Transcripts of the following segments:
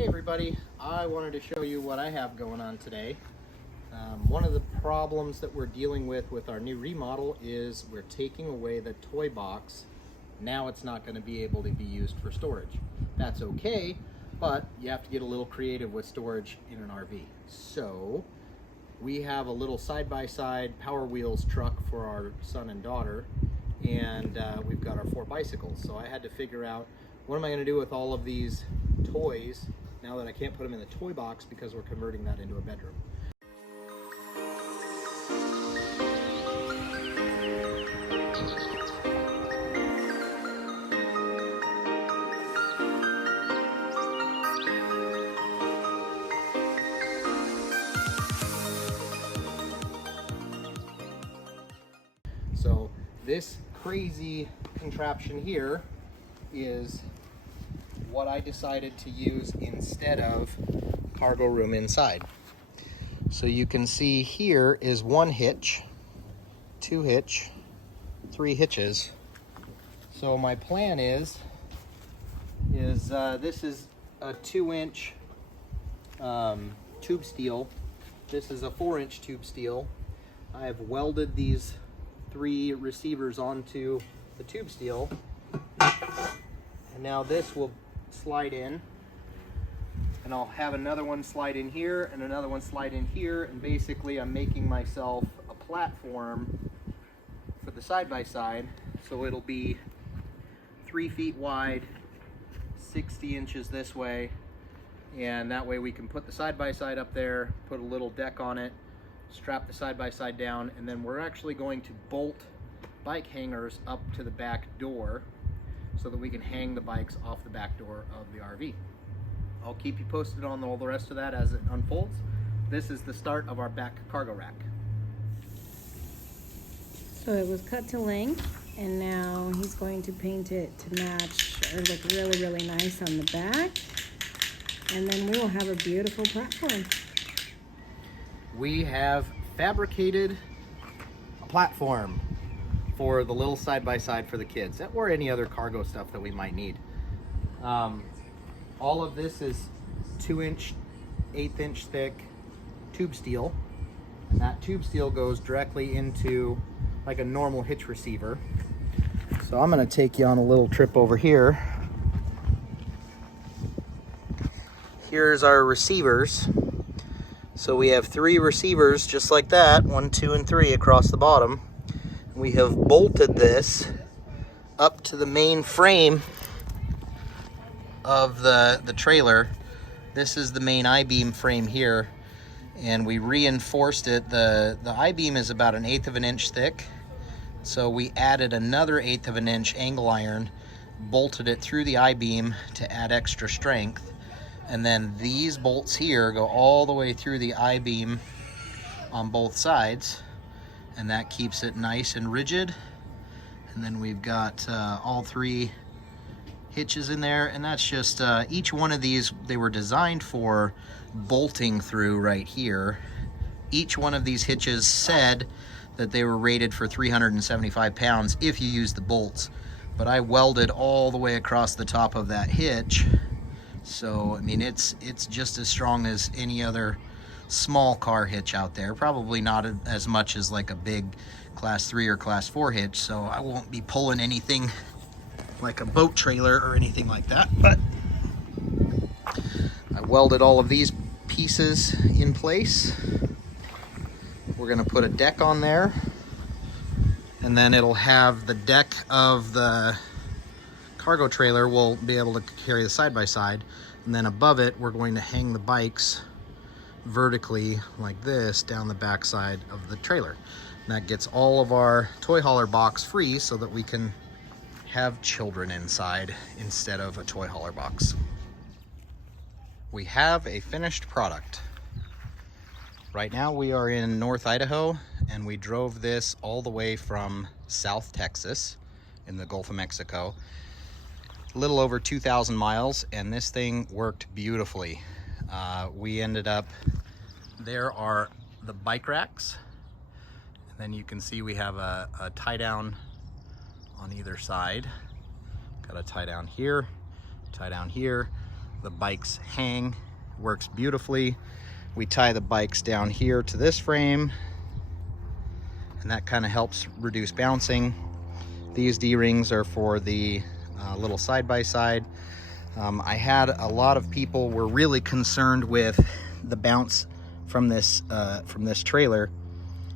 Hey everybody, I wanted to show you what I have going on today. One of the problems that we're dealing with our new remodel is we're taking away the toy box. Now it's not going to be able to be used for storage. That's okay, but you have to get a little creative with storage in an RV. So we have a little side-by-side Power Wheels truck for our son and daughter, and we've got our 4 bicycles. So I had to figure out, what am I going to do with all of these toys now that I can't put them in the toy box because we're converting that into a bedroom. So this crazy contraption here is what I decided to use instead of cargo room inside. So you can see here is 1 hitch, 2 hitch, 3 hitches. So my plan is this is a 2-inch tube steel. This is a 4-inch tube steel. I have welded these 3 receivers onto the tube steel, and now this will slide in, and I'll have another one slide in here and another one slide in here, and basically I'm making myself a platform for the side-by-side, so it'll be 3 feet wide, 60 inches this way, and that way we can put the side-by-side up there, put a little deck on it, strap the side-by-side down, and then we're actually going to bolt bike hangers up to the back door so that we can hang the bikes off the back door of the RV. I'll keep you posted on all the rest of that as it unfolds. This is the start of our back cargo rack. So it was cut to length, and now he's going to paint it to match or look really, really nice on the back. And then we will have a beautiful platform. We have fabricated a platform for the little side-by-side for the kids, or any other cargo stuff that we might need. All of this is 2-inch, 1/8-inch thick tube steel, and that tube steel goes directly into like a normal hitch receiver. So I'm going to take you on a little trip over here. Here's our receivers. So we have 3 receivers just like that, 1, 2, and 3 across the bottom. We have bolted this up to the main frame of the trailer. This is the main I-beam frame here, and we reinforced it. The I-beam is about 1/8 of an inch thick, so we added another 1/8 of an inch angle iron, bolted it through the I-beam to add extra strength, and then these bolts here go all the way through the I-beam on both sides, and that keeps it nice and rigid. And then we've got all 3 hitches in there, and that's just each one of these, they were designed for bolting through right here. Each one of these hitches said that they were rated for 375 pounds if you use the bolts, but I welded all the way across the top of that hitch. So I mean, it's just as strong as any other small car hitch out there. Probably not as much as like a big class 3 or class 4 hitch, so I won't be pulling anything like a boat trailer or anything like that, but I welded all of these pieces in place. We're going to put a deck on there, and then it'll have the deck of the cargo trailer will be able to carry the side-by-side, and then above it we're going to hang the bikes vertically like this down the back side of the trailer. And that gets all of our toy hauler box free so that we can have children inside instead of a toy hauler box. We have a finished product. Right now we are in North Idaho, and we drove this all the way from South Texas in the Gulf of Mexico. A little over 2,000 miles, and this thing worked beautifully. We ended up, there are the bike racks, and then you can see we have a tie down on either side. Got a tie down here, the bikes hang. Works beautifully. We tie the bikes down here to this frame, and that kind of helps reduce bouncing. These D-rings are for the little side-by-side. I had a lot of people were really concerned with the bounce from this trailer,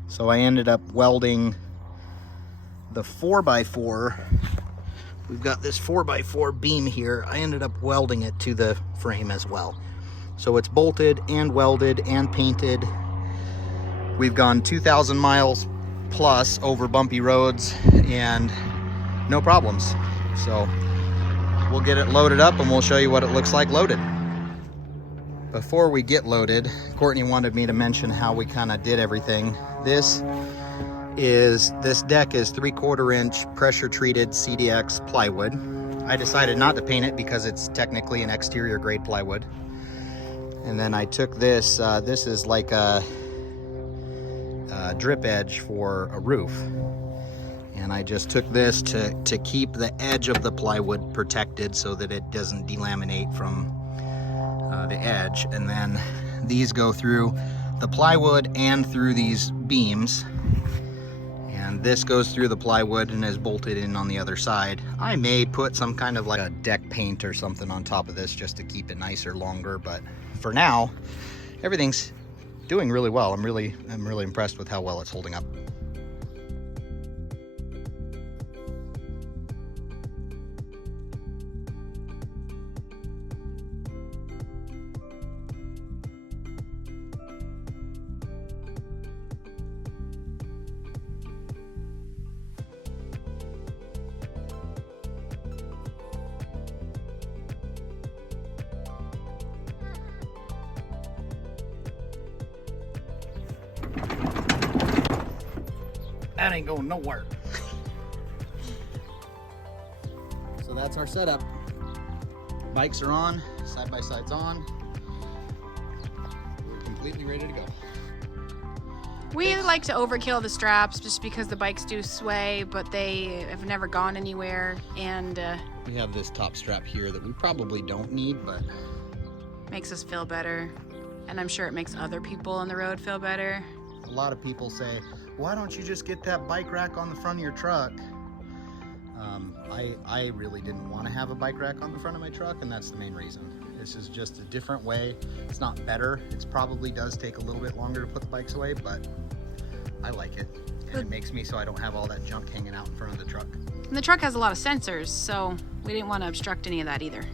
so I ended up welding the 4x4. We've got this 4x4 beam here. I ended up welding it to the frame as well. So it's bolted and welded and painted. We've gone 2,000 miles plus over bumpy roads and no problems. So we'll get it loaded up and we'll show you what it looks like loaded. Before we get loaded, Courtney wanted me to mention how we kind of did everything. This deck is 3/4 inch pressure treated CDX plywood. I decided not to paint it because it's technically an exterior grade plywood. And then I took this, this is like a drip edge for a roof. And I just took this to keep the edge of the plywood protected so that it doesn't delaminate from the edge. And then these go through the plywood and through these beams. And this goes through the plywood and is bolted in on the other side. I may put some kind of like a deck paint or something on top of this just to keep it nicer longer, but for now, everything's doing really well. I'm really impressed with how well it's holding up. That ain't going nowhere. So that's our setup. Bikes are on, side-by-side's on. We're completely ready to go. We like to overkill the straps just because the bikes do sway, but they have never gone anywhere, and we have this top strap here that we probably don't need, but makes us feel better, and I'm sure it makes other people on the road feel better. A lot of people say, why don't you just get that bike rack on the front of your truck? I really didn't want to have a bike rack on the front of my truck, and that's the main reason. This is just a different way. It's not better. It probably does take a little bit longer to put the bikes away, but I like it. And it makes me so I don't have all that junk hanging out in front of the truck. And the truck has a lot of sensors, so we didn't want to obstruct any of that either.